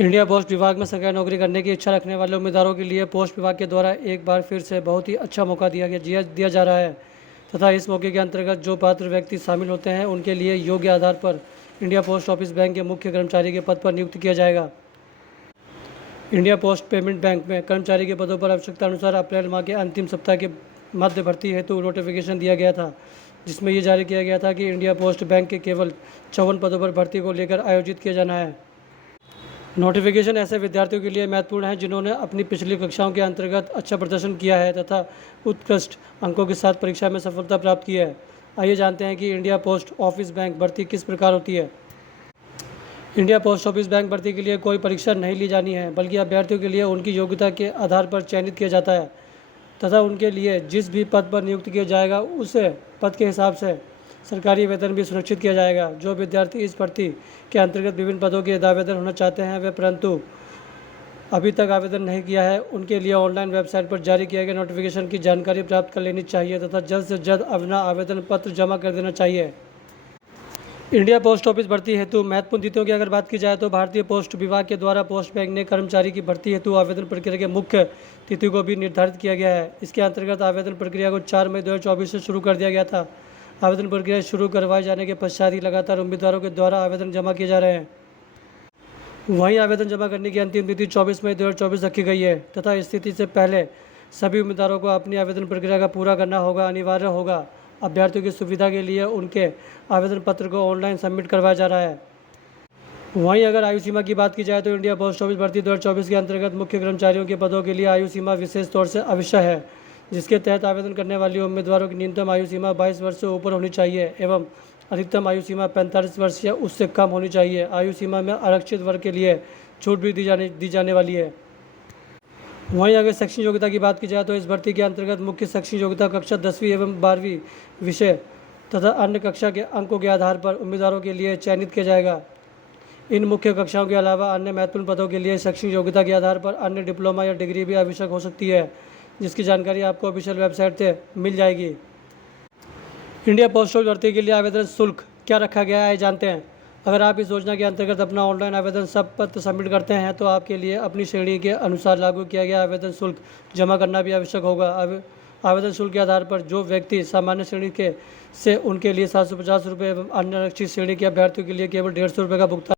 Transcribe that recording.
India post विभाग में सरकारी नौकरी करने की इच्छा रखने वाले उम्मीदवारों के लिए पोस्ट विभाग के द्वारा एक बार फिर से बहुत ही अच्छा मौका दिया जा रहा है तथा इस मौके के अंतर्गत जो पात्र व्यक्ति शामिल होते हैं उनके लिए योग्य आधार पर इंडिया पोस्ट ऑफिस बैंक के मुख्य कर्मचारी के पद पर नियुक्त किया जाएगा। इंडिया पोस्ट पेमेंट बैंक में कर्मचारी के पदों पर आवश्यकता अनुसार अप्रैल माह के अंतिम सप्ताह के मध्य भर्ती हेतु नोटिफिकेशन दिया गया था, जिसमें यह जारी किया गया था कि इंडिया पोस्ट बैंक के केवल 54 पदों पर भर्ती को लेकर आयोजित किया जाना है। नोटिफिकेशन ऐसे विद्यार्थियों के लिए महत्वपूर्ण है जिन्होंने अपनी पिछली कक्षाओं के अंतर्गत अच्छा प्रदर्शन किया है तथा उत्कृष्ट अंकों के साथ परीक्षा में सफलता प्राप्त की है। आइए जानते हैं कि इंडिया पोस्ट ऑफिस बैंक भर्ती किस प्रकार होती है। इंडिया पोस्ट ऑफिस बैंक भर्ती के लिए कोई परीक्षा नहीं ली जानी है, बल्कि अभ्यर्थियों के लिए उनकी योग्यता के आधार पर चयनित किया जाता है तथा उनके लिए जिस भी पद पर नियुक्त किया जाएगा उस पद के हिसाब से सरकारी वेतन भी सुनिश्चित किया जाएगा। जो विद्यार्थी इस भर्ती के अंतर्गत विभिन्न पदों के आवेदन होना चाहते हैं वे परंतु अभी तक आवेदन नहीं किया है, उनके लिए ऑनलाइन वेबसाइट पर जारी किए गए नोटिफिकेशन की जानकारी प्राप्त कर लेनी चाहिए तथा जल्द से जल्द अपना आवेदन पत्र जमा कर देना चाहिए। इंडिया पोस्ट ऑफिस भर्ती हेतु महत्वपूर्ण तिथियों की अगर बात की जाए तो भारतीय पोस्ट विभाग के द्वारा पोस्ट बैंक ने कर्मचारी की भर्ती हेतु आवेदन प्रक्रिया के मुख्य तिथि को भी निर्धारित किया गया है। इसके अंतर्गत आवेदन प्रक्रिया को 4 मई 2024 से शुरू कर दिया गया था। आवेदन प्रक्रिया शुरू करवाए जाने के पश्चात ही लगातार उम्मीदवारों के द्वारा आवेदन जमा किए जा रहे हैं। वहीं आवेदन जमा करने की अंतिम तिथि 24 मई 2024 रखी गई है तथा इस तिथि से पहले सभी उम्मीदवारों को अपनी आवेदन प्रक्रिया का पूरा करना होगा, अनिवार्य होगा। अभ्यर्थियों की सुविधा के लिए उनके आवेदन पत्र को ऑनलाइन सबमिट करवाया जा रहा है। वहीं अगर आयु सीमा की बात की जाए तो इंडिया पोस्ट ऑफिस भर्ती 2024 के अंतर्गत मुख्य कर्मचारियों के पदों के लिए आयु सीमा विशेष तौर से आवश्यक है, जिसके तहत आवेदन करने वाले उम्मीदवारों की न्यूनतम आयु सीमा 22 वर्ष से ऊपर होनी चाहिए एवं अधिकतम आयु सीमा 45 वर्ष या उससे कम होनी चाहिए। आयु सीमा में आरक्षित वर्ग के लिए छूट भी दी जाने वाली है। वहीं अगर शैक्षणिक योग्यता की बात की जाए तो इस भर्ती के अंतर्गत मुख्य शैक्षणिक योग्यता कक्षा 10वीं एवं 12वीं विषय तथा अन्य कक्षा के अंकों के आधार पर उम्मीदवारों के लिए चयनित किया जाएगा। इन मुख्य कक्षाओं के अलावा अन्य महत्वपूर्ण पदों के लिए शैक्षणिक योग्यता के आधार पर अन्य डिप्लोमा या डिग्री भी आवश्यक हो सकती है, जिसकी जानकारी आपको ऑफिशियल वेबसाइट से मिल जाएगी। इंडिया पोस्ट ऑफिस भर्ती के लिए आवेदन शुल्क क्या रखा गया है जानते हैं। अगर आप इस योजना के अंतर्गत अपना ऑनलाइन आवेदन पत्र सबमिट करते हैं तो आपके लिए अपनी श्रेणी के अनुसार लागू किया गया आवेदन शुल्क जमा करना भी आवश्यक होगा। आवेदन शुल्क के आधार पर जो व्यक्ति सामान्य श्रेणी के से उनके लिए 750 रुपये एवं अन्य आरक्षित श्रेणी के अभ्यर्थियों के लिए केवल 150 रुपये का भुगतान